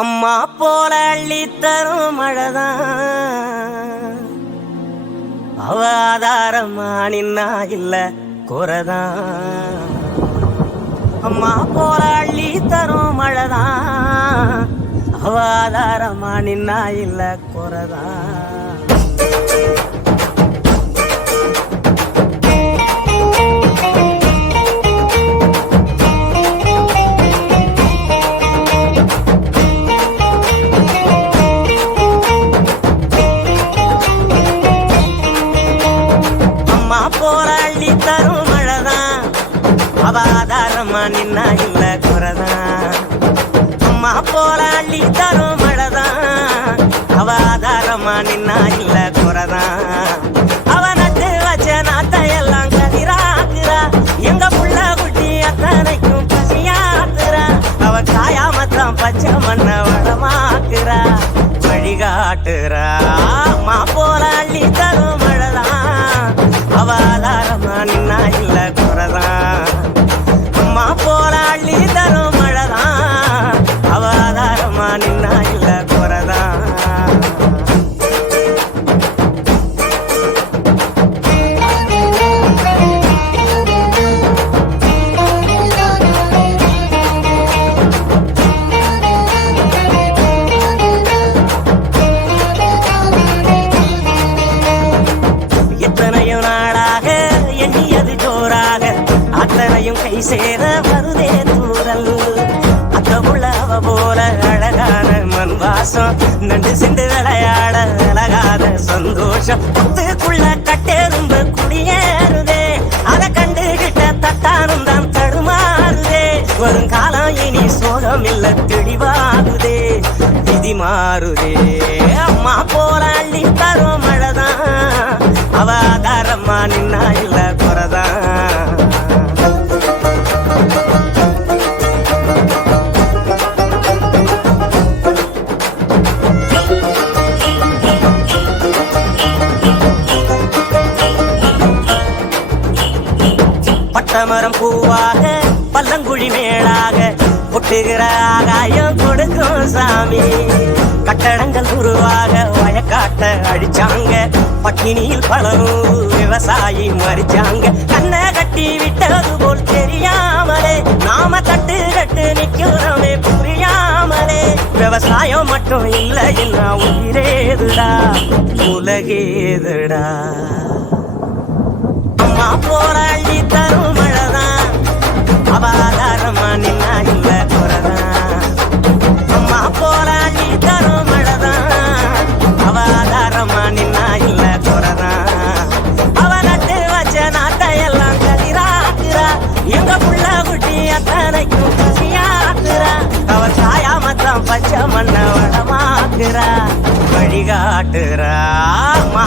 அம்மா போல அள்ளி தரும் மழைதான் அவ ஆதாரமா நின்னா இல்ல குறைதான். அம்மா போல அள்ளி தரும் மழைதான் அவ ஆதாரமா நின்னா இல்ல குறைதான். போராளி தரும் மழைதான் அவ ஆதாரமா நின்னா இல்ல குறைதான். அம்மா போராளி தரும் மழைதான் அவ ஆதாரமா நின்னா இல்ல குறைதான். அவ நட்டு வச்ச நாட்டை எல்லாம் கதிராக்குறா, எங்க புள்ள குட்டி அத்தனைக்கும் பசியாக்குறா. அவ காயாமத்தான் பச்சை மண்ண வளமாக்குறா, வழிகாட்டுறா. அம்மா போராளி தரும் மழைதான் அவ ஆதாரமா நின்னா இல்ல குறைதான். அம்மா போராளி தரும் மழைதான் அவ ஆதாரமா நின்னா இல்ல குறைதான். எத்தனையோ நாளாக எண்ணியது ஜோராக அத்தனையும் கை சேர வருதே தூரல். அத்த உள்ளவ போல அழகான மண் வாசம் நண்டு சிண்டு விளையாட அழகாத சந்தோஷம் புத்துக்குள்ள கட்டெரும்பு குடியேறுதே. அதை கண்டுகிட்ட தட்டானும் தான் தடுமாறுதே. வருங்காலம் இனி சோகம் இல்ல தெளிவாகுதே, விதி மாறுதே. அம்மா போல அள்ளி தரும் மழைதான் அவ ஆதாரமா நின்னா இல்ல குறைதான். பட்டமரம் பூவாக பல்லங்குழி மேலாக பொட்டுகிற ஆகாயம் கொடுக்கும் சாமி. கட்டடங்கள் உருவாக வயக்காட்ட அடிச்சாங்க, பட்டினியில் பலரும் விவசாயி மறிச்சாங்க. கண்ணை கட்டி விட்டது போல் தெரியாமலே நாம தட்டு கட்டு நிக்கிறோமே புரியாமலே. விவசாயம் மட்டும் இல்ல என்ன உயிரேதுடா உலகேதுடா. அம்மா போராளி தரும் மழைதான் அவ ஆதாரமா நின்னா இல்ல குறைதான். அம்மா போராளி தரும் மழைதான் அவ ஆதாரமா நின்னா இல்ல குறைதான். அவ நட்டு வச்ச நாட்டை எல்லாம் கதிராக்குறா, எங்க புள்ள குட்டி அத்தனைக்கும் பசியாக்குறா. அவ சாயாமத்தான் பச்சை மண்ண வளமாக்குறா, வழிகாட்டுறா. அம்மா